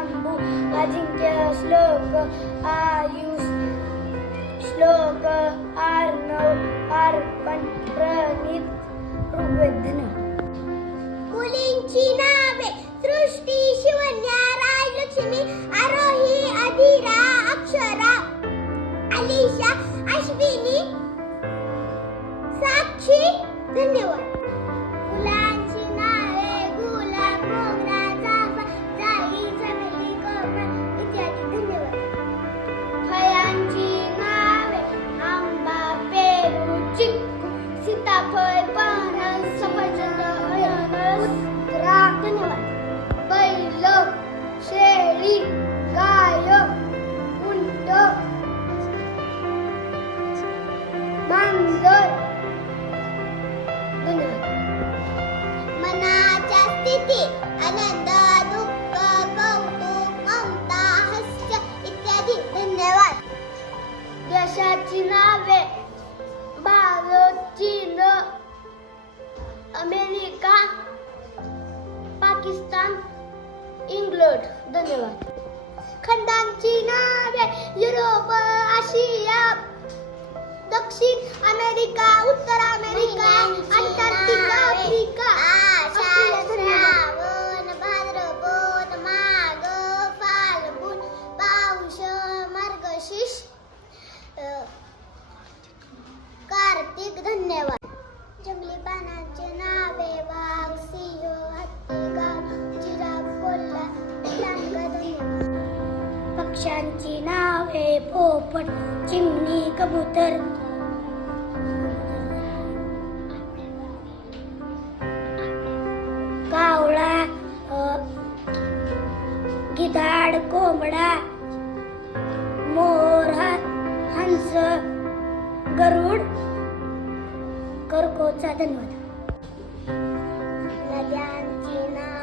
शंभू अजिंक्य श्लोक आयुष श्लोक आर्णव अर्पण प्रणित ऋग्वेदन. मुलींची नावे सृष्टी शिवन्या राजलक्ष्मी आरोही अधिरा अक्षरा अलिशा अश्विनी साक्षी धन्यवाद. मनाच्या स्थिती आनंद दुःख कौतुक ममता हास्य इत्यादी. धन्यवाद. देशाची नावे भारत चीन अमेरिका पाकिस्तान इंग्लंड. धन्यवाद. खंडांची नावे युरोप आशिया दक्षिण अमेरिका उत्तर अमेरिका जंगली पानाचे नावे वाघ सिंह हत्ती गाव जिराफ कोल्हा लांडगा पक्ष्यांची नावे पोपट चिमणी कबूतर. कावळा गिधाड कोंबडा मोर हंस गरुड करकोचा धन्यवाद. नद्यांची ना